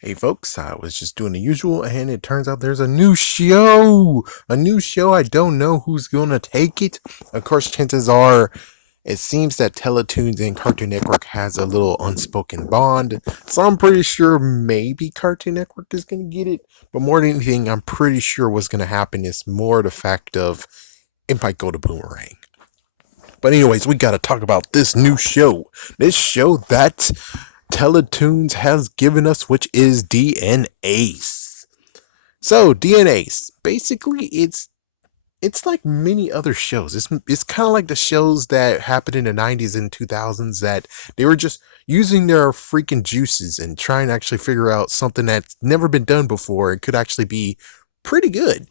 Hey folks, I was just doing the usual and it turns out there's a new show! A new show, I don't know who's gonna take it. Of course, chances are it seems that TeleToons and Cartoon Network has a little unspoken bond. So I'm pretty sure maybe Cartoon Network is gonna get it. But more than anything, I'm pretty sure what's gonna happen is more the fact of it might go to Boomerang. But anyways, we gotta talk about this new show. This show that Teletoons has given us, which is DNAs. So DNAs, basically, it's like many other shows. It's kind of like the shows that happened in the 90s and 2000s that they were just using their freaking juices and trying to actually figure out something that's never been done before and could actually be pretty good.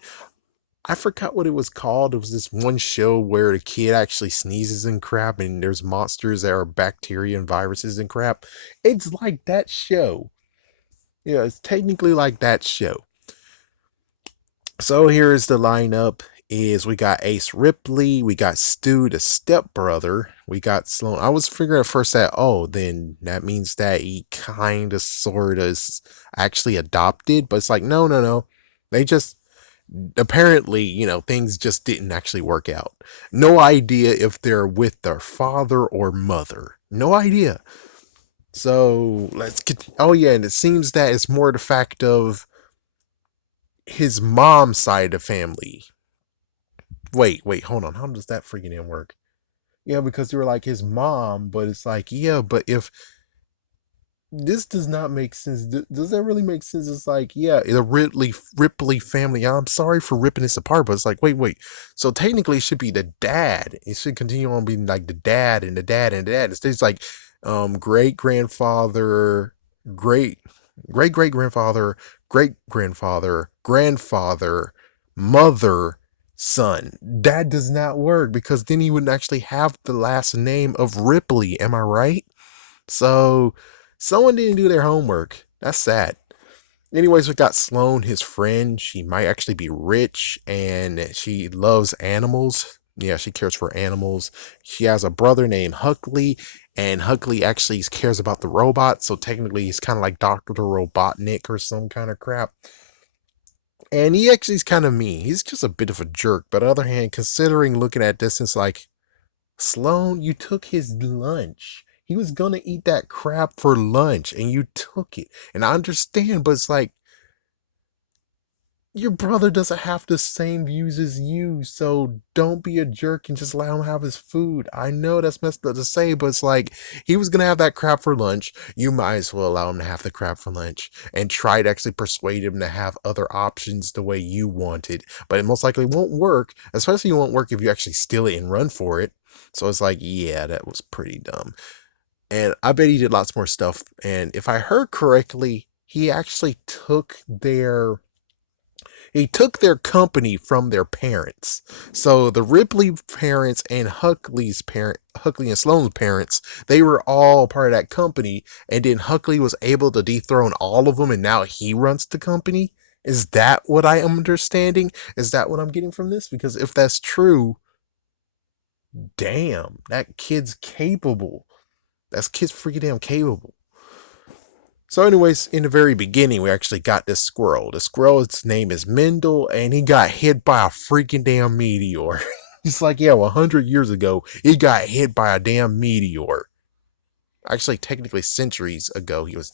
I forgot what it was called. It was this one show where the kid actually sneezes and crap, and there's monsters that are bacteria and viruses and crap. It's like that show. Yeah, it's technically like that show. So here's the lineup. Is we got Ace Ripley, we got Stu the stepbrother, we got Sloan. I was figuring at first that then that means that he kind of sort of is actually adopted, but it's like no. They just apparently, things just didn't actually work out. No idea if they're with their father or mother. No idea. So let's get. Oh, yeah, and it seems that it's more the fact of his mom's side of the family. Wait, hold on. How does that freaking name work? Yeah, because they were like his mom, but it's like, yeah, but if this does not make sense. Does that really make sense? It's like, yeah, the Ripley family. I'm sorry for ripping this apart, but it's like, wait. So technically, it should be the dad. It should continue on being like the dad and the dad and the dad. It's like, great grandfather, great great grandfather, great grandfather, grandfather, mother, son. That does not work because then he wouldn't actually have the last name of Ripley. Am I right? So someone didn't do their homework. That's sad. Anyways, we got Sloane, his friend. She might actually be rich and she loves animals. Yeah, she cares for animals. She has a brother named Huckley, and Huckley actually cares about the robot. So technically, he's kind of like Dr. Robotnik or some kind of crap. And he actually is kind of mean. He's just a bit of a jerk. But on the other hand, considering looking at this, it's like, Sloan, you took his lunch. He was gonna eat that crap for lunch and you took it. And I understand, but it's like your brother doesn't have the same views as you, so don't be a jerk and just let him have his food. I know that's messed up to say, but it's like he was gonna have that crap for lunch. You might as well allow him to have the crap for lunch and try to actually persuade him to have other options the way you wanted. But it most likely won't work, especially it won't work if you actually steal it and run for it. So it's like, yeah, that was pretty dumb. And I bet he did lots more stuff. And if I heard correctly, he actually took their company from their parents. So the Ripley parents and Huckley and Sloan's parents, they were all part of that company. And then Huckley was able to dethrone all of them, and now he runs the company. Is that what I am understanding? Is that what I'm getting from this? Because if that's true, damn, that kid's capable. That kid's freaking damn capable. So, anyways, in the very beginning, we actually got this squirrel. The squirrel's name is Mendel, and he got hit by a freaking damn meteor. It's like, yeah, 100 years ago, he got hit by a damn meteor. Actually, technically, centuries ago, he was.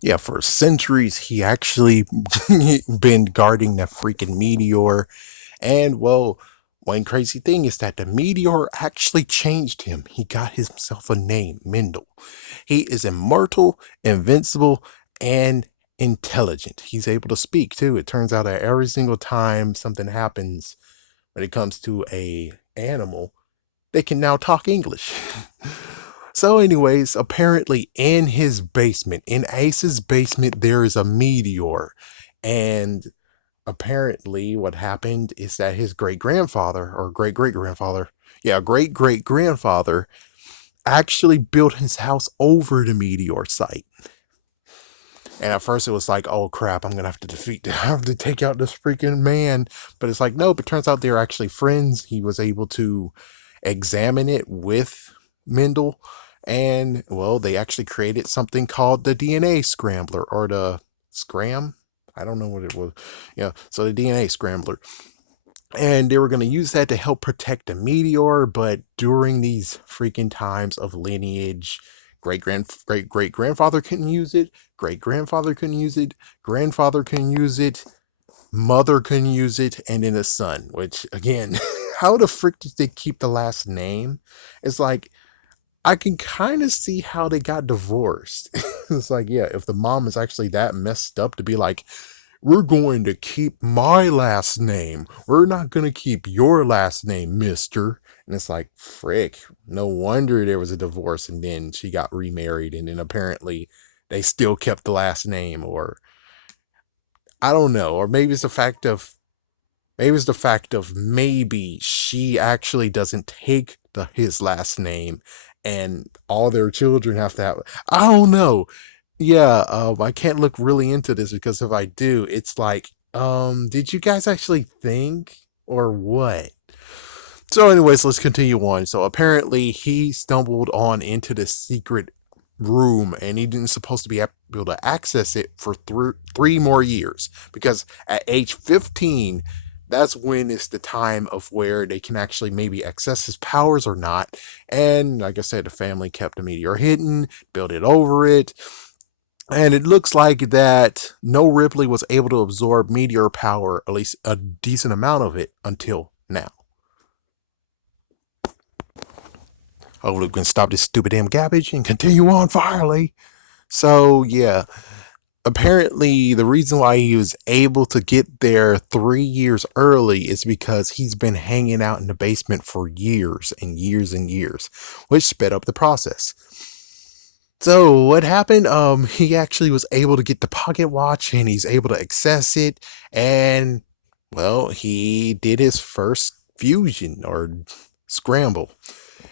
Yeah, for centuries, he actually been guarding that freaking meteor. And, well, one crazy thing is that the meteor actually changed him. He got himself a name, Mendel. He is immortal, invincible, and intelligent. He's able to speak too. It turns out that every single time something happens when it comes to a animal, they can now talk English. So, anyways, apparently in his basement, in Ace's basement, there is a meteor. And apparently what happened is that his great grandfather or great great grandfather, yeah, great great grandfather actually built his house over the meteor site. And at first it was like, oh crap, I'm gonna have to have to take out this freaking man. But it's like, nope, it turns out they're actually friends. He was able to examine it with Mendel. And well, they actually created something called the DNA scrambler or the scram. I don't know what it was. Yeah, so the DNA scrambler. And they were going to use that to help protect the meteor, but during these freaking times of lineage, great grandfather couldn't use it, great grandfather couldn't use it, grandfather couldn't use it, mother couldn't use it, and then a son, which again, how the frick did they keep the last name? It's like I can kind of see how they got divorced. It's like, yeah, if the mom is actually that messed up to be like, we're going to keep my last name. We're not going to keep your last name, mister. And it's like, frick, no wonder there was a divorce and then she got remarried and then apparently they still kept the last name, or I don't know, or maybe she actually doesn't take his last name and all their children have to have, I don't know. Yeah, I can't look really into this because if I do, it's like, did you guys actually think or what? So, anyways, let's continue on. So, apparently, he stumbled on into this secret room and he didn't supposed to be able to access it for three more years because at age 15, that's when it's the time of where they can actually maybe access his powers or not. And like I said, the family kept the meteor hidden, built it over it, and it looks like that no Ripley was able to absorb meteor power, at least a decent amount of it, until now. Hopefully, we can stop this stupid damn garbage and continue on finally. So, yeah, apparently, the reason why he was able to get there 3 years early is because he's been hanging out in the basement for years and years and years, which sped up the process. So what happened? He actually was able to get the pocket watch and he's able to access it. And well, he did his first fusion or scramble.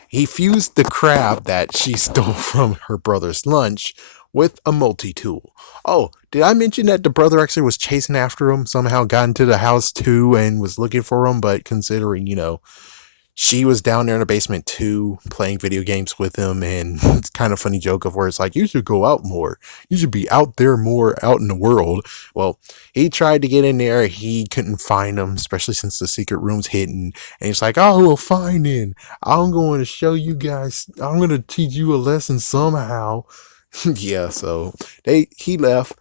He fused the crab that she stole from her brother's lunch with a multi-tool. Oh, did I mention that the brother actually was chasing after him, somehow got into the house too and was looking for him, but considering, she was down there in the basement too, playing video games with him, and it's kind of funny joke of where it's like, you should go out more. You should be out there more, out in the world. Well, he tried to get in there, he couldn't find him, especially since the secret room's hidden. And he's like, "Oh, we'll find him. I'm going to show you guys. I'm going to teach you a lesson somehow." Yeah, so he left.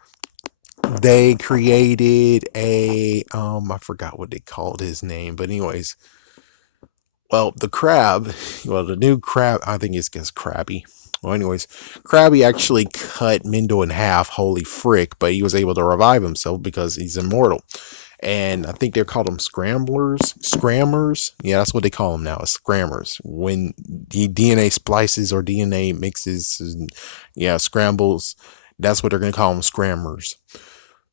They created I forgot what they called his name, but anyways, well, the new crab, I think it's just Krabby. Well, anyways, Krabby actually cut Mendo in half, holy frick, but he was able to revive himself because he's immortal. And I think they're called them scrammers. Yeah, that's what they call them now, scrammers. When the DNA splices or DNA mixes, yeah, scrambles, that's what they're going to call them, scrammers.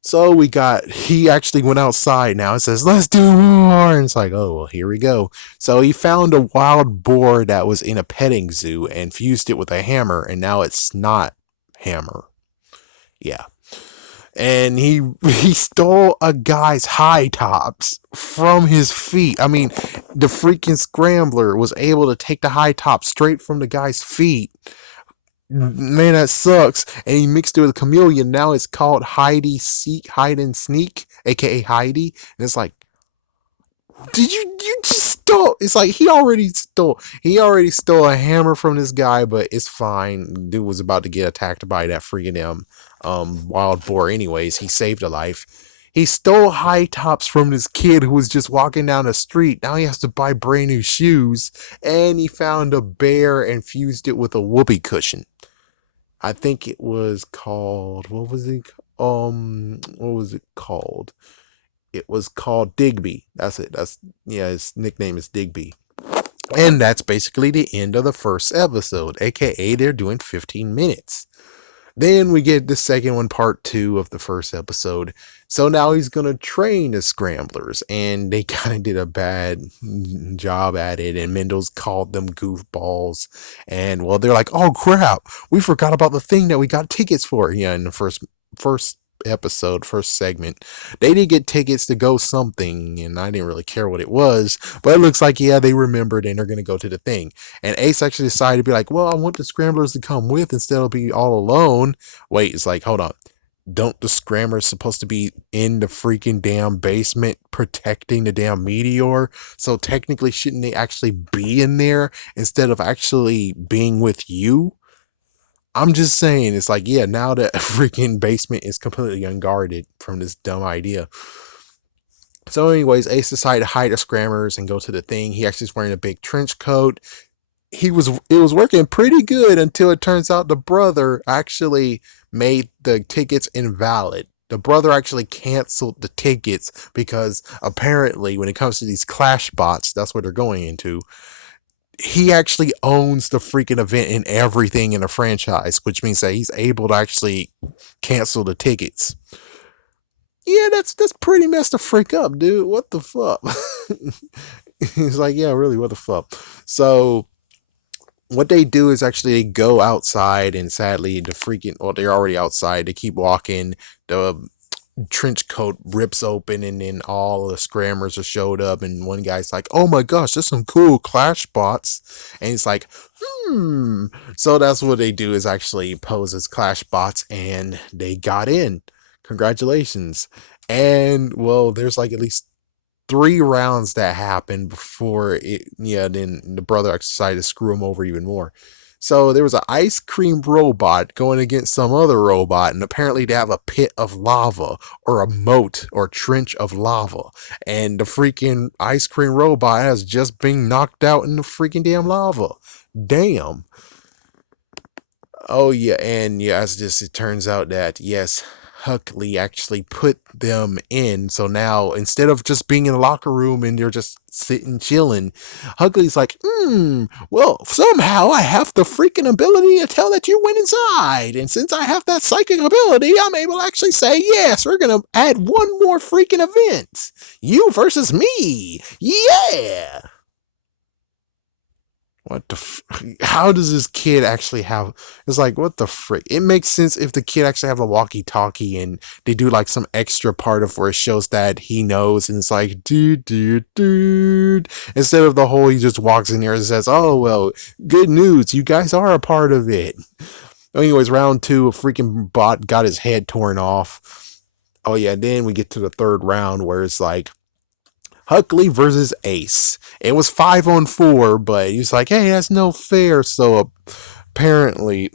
So he actually went outside now and says, let's do more. And it's like, oh, well, here we go. So he found a wild boar that was in a petting zoo and fused it with a hammer. And now it's not hammer. Yeah. And he stole a guy's high tops from his feet. I mean, the freaking scrambler was able to take the high top straight from the guy's feet. Man, that sucks. And he mixed it with a chameleon. Now it's called hide and sneak, aka Heidi. And it's like, you just stole? It's like he already stole a hammer from this guy, but it's fine. Dude was about to get attacked by that freaking wild boar. Anyways, he saved a life. He stole high tops from this kid who was just walking down the street. Now he has to buy brand new shoes. And he found a bear and fused it with a whoopee cushion. I think it was called, what was it called? It was called Digby. That's it. Yeah, his nickname is Digby. And that's basically the end of the first episode, aka they're doing 15 minutes. Then we get the second one, part two of the first episode. So now he's going to train the scramblers, and they kind of did a bad job at it. And Mendel's called them goofballs. And well, they're like, oh crap, we forgot about the thing that we got tickets for. Yeah, in the first episode, first segment. They did get tickets to go something, and I didn't really care what it was, but it looks like, yeah, they remembered and they're going to go to the thing. And Ace actually decided to be like, well, I want the Scramblers to come with instead of be all alone. Wait, it's like, hold on. Don't the Scramblers supposed to be in the freaking damn basement protecting the damn meteor? So technically, shouldn't they actually be in there instead of actually being with you? I'm just saying, it's like, yeah, now that freaking basement is completely unguarded from this dumb idea. So, anyways, Ace decided to hide the Scrammers and go to the thing. He actually is wearing a big trench coat. It was working pretty good until it turns out the brother actually made the tickets invalid. The brother actually canceled the tickets because apparently when it comes to these clash bots, that's what they're going into. He actually owns the freaking event and everything in the franchise, which means that he's able to actually cancel the tickets. Yeah, that's pretty messed the freak up, dude. What the fuck? He's like, yeah, really, what the fuck? So what they do is actually they go outside, and sadly the freaking, well, they're already outside. They keep walking. The trench coat rips open, and then all the Scrammers are showed up, and one guy's like, oh my gosh, there's some cool clash bots, and he's like, so that's what they do, is actually pose as clash bots, and they got in. Congratulations. And well, there's like at least 3 rounds that happened before it, yeah, then the brother decided to screw him over even more. So there was an ice cream robot going against some other robot, and apparently they have a pit of lava or a moat or trench of lava. And the freaking ice cream robot has just been knocked out in the freaking damn lava. Damn. Oh yeah, and yeah, as this it turns out that yes, Huckley actually put them in. So now instead of just being in the locker room and you're just sitting chilling, Huckley's like, well, somehow I have the freaking ability to tell that you went inside. And since I have that psychic ability, I'm able to actually say, yes, we're gonna add one more freaking event. You versus me. Yeah. What the how does this kid actually have, it's like, what the frick? It makes sense if the kid actually have a walkie-talkie and they do like some extra part of where it shows that he knows, and it's like, dude, instead of the whole, he just walks in there and says, oh well, good news, you guys are a part of it. Anyways, round two, a freaking bot got his head torn off. Oh yeah, then we get to the third round where it's like Huckley versus Ace. It was 5-on-4, but he's like, hey, that's no fair. So apparently,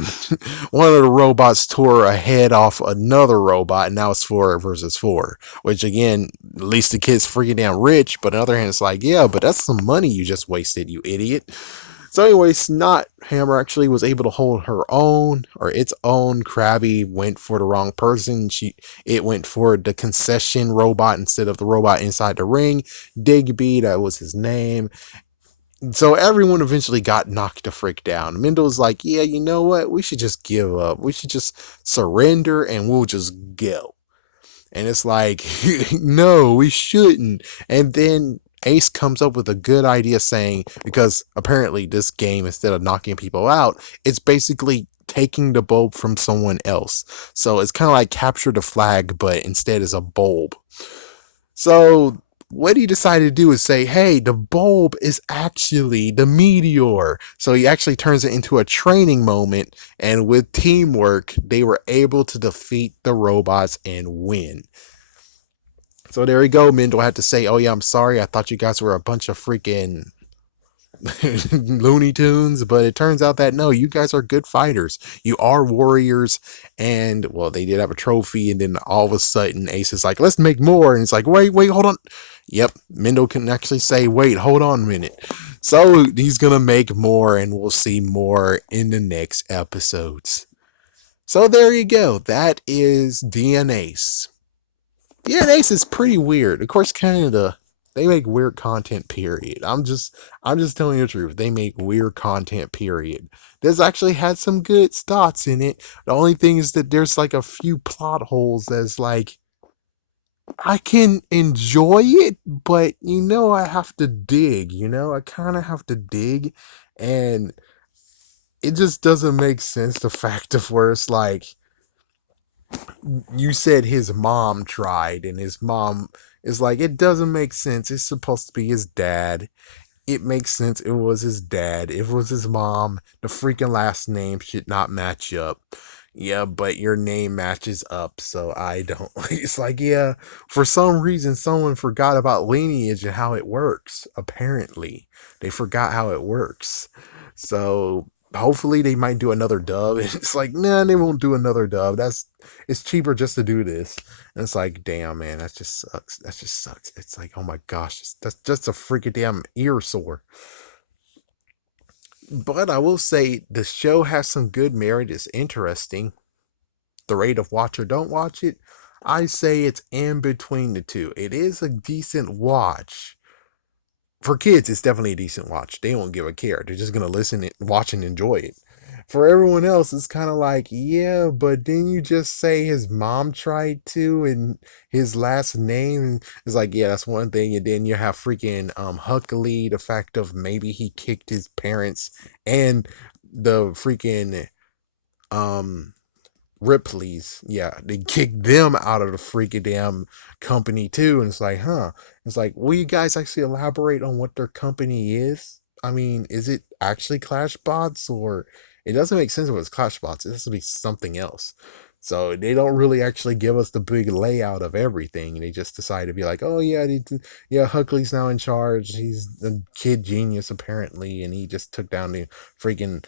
one of the robots tore a head off another robot, and now it's 4 versus 4. Which, again, at least the kid's freaking damn rich, but on the other hand, it's like, yeah, but that's some money you just wasted, you idiot. So anyway, Snot Hammer actually was able to hold her own, or its own. Krabby went for the wrong person. It went for the concession robot instead of the robot inside the ring. Digby, that was his name. So everyone eventually got knocked the frick down. Mendel's like, yeah, you know what? We should just give up. We should just surrender and we'll just go. And it's like, no, we shouldn't. And then Ace comes up with a good idea, saying, because apparently this game, instead of knocking people out, it's basically taking the bulb from someone else. So it's kind of like capture the flag, but instead is a bulb. So what he decided to do is say, hey, the bulb is actually the meteor. So he actually turns it into a training moment, and with teamwork, they were able to defeat the robots and win. So there we go. Mendel had to say, oh yeah, I'm sorry. I thought you guys were a bunch of freaking Looney Tunes, but it turns out that no, you guys are good fighters. You are warriors, and well, they did have a trophy, and then all of a sudden, Ace is like, let's make more, and it's like, wait, hold on. Yep, Mendel can actually say, wait, hold on a minute. So he's gonna make more, and we'll see more in the next episodes. So there you go. That is DNAce. DNAce is pretty weird. Of course, Canada, they make weird content, period. I'm just telling you the truth. They make weird content, period. This actually had some good thoughts in it. The only thing is that there's like a few plot holes that's like, I can enjoy it, but I have to dig, I kind of have to dig, and it just doesn't make sense, the fact of where it's like, You said his mom tried, and his mom is like, it doesn't make sense. It's supposed to be his dad. It makes sense. It was his dad. If it was his mom, the freaking last name should not match up. Yeah, but your name matches up, so I don't. It's like, yeah, for some reason, someone forgot about lineage and how it works. Apparently, they forgot how it works. So hopefully, they might do another dub. And it's like, nah, they won't do another dub. It's cheaper just to do this. And it's like, damn, man, that just sucks. That just sucks. It's like, oh my gosh, that's just a freaking damn ear sore. But I will say the show has some good merit. It's interesting. The rate of watch or don't watch it, I say it's in between the two. It is a decent watch. For kids, it's definitely a decent watch. They don't give a care. They're just gonna listen, and watch, and enjoy it. For everyone else, it's kind of like, yeah, but didn't you just say his mom tried to, and his last name is like, yeah, that's one thing. And then you have freaking Huckley, the fact of maybe he kicked his parents, and the freaking um Ripley's, yeah, they kicked them out of the freaking damn company too. And it's like, huh? It's like, will you guys actually elaborate on what their company is? I mean, is it actually Clashbots, or it doesn't make sense if it's Clashbots? It has to be something else. So they don't really actually give us the big layout of everything. They just decide to be like, oh yeah, yeah, Huckley's now in charge. He's a kid genius apparently, and he just took down the freaking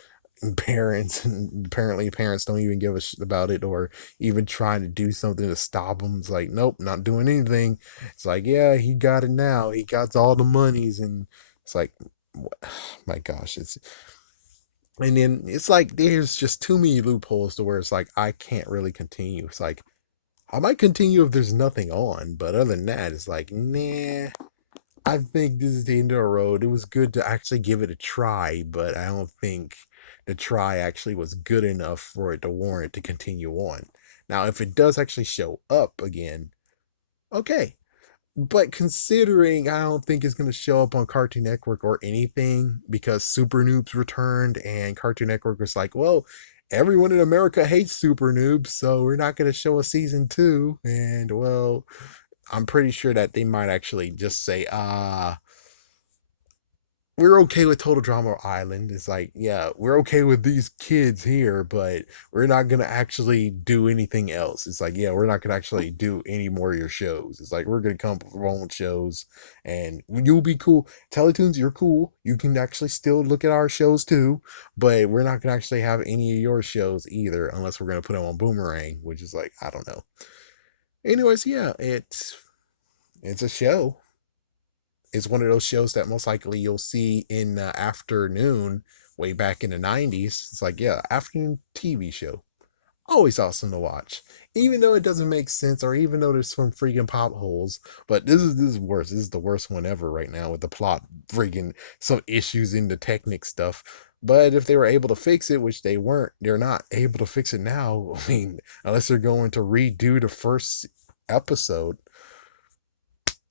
parents, and apparently parents don't even give a shit about it, or even trying to do something to stop him. It's like, nope, not doing anything. It's like, yeah, he got it now, he got all the monies. And it's like, my gosh, it's, and then it's like there's just too many loopholes to where it's like I can't really continue. It's like I might continue if there's nothing on, but other than that, it's like, nah, I think this is the end of the road. It was good to actually give it a try, but I don't think the try actually was good enough for it to warrant to continue on. Now, if it does actually show up again, okay. But considering I don't think it's going to show up on Cartoon Network or anything because Super Noobs returned and Cartoon Network was like, well, everyone in America hates Super Noobs, so we're not going to show a season two. And well, I'm pretty sure that they might actually just say, we're okay with Total Drama Island. It's like, yeah, we're okay with these kids here, but we're not gonna actually do anything else. It's like, yeah, we're not gonna actually do any more of your shows. It's like we're gonna come up with our own shows, and you'll be cool. Teletoons, you're cool. You can actually still look at our shows too, but we're not gonna actually have any of your shows either, unless we're gonna put them on Boomerang, which is like, I don't know. Anyways, yeah, it's a show. It's one of those shows that most likely you'll see in the afternoon way back in the 90s. It's like, yeah, afternoon TV show. Always awesome to watch. Even though it doesn't make sense, or even though there's some freaking pop holes. But this is worse. This is the worst one ever right now with the plot freaking some issues in the Technic stuff. But if they were able to fix it, which they weren't, they're not able to fix it now. I mean, unless they're going to redo the first episode,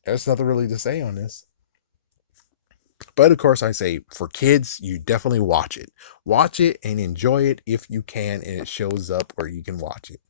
there's nothing really to say on this. But of course, I say for kids, you definitely watch it. Watch it and enjoy it if you can, and it shows up where you can watch it.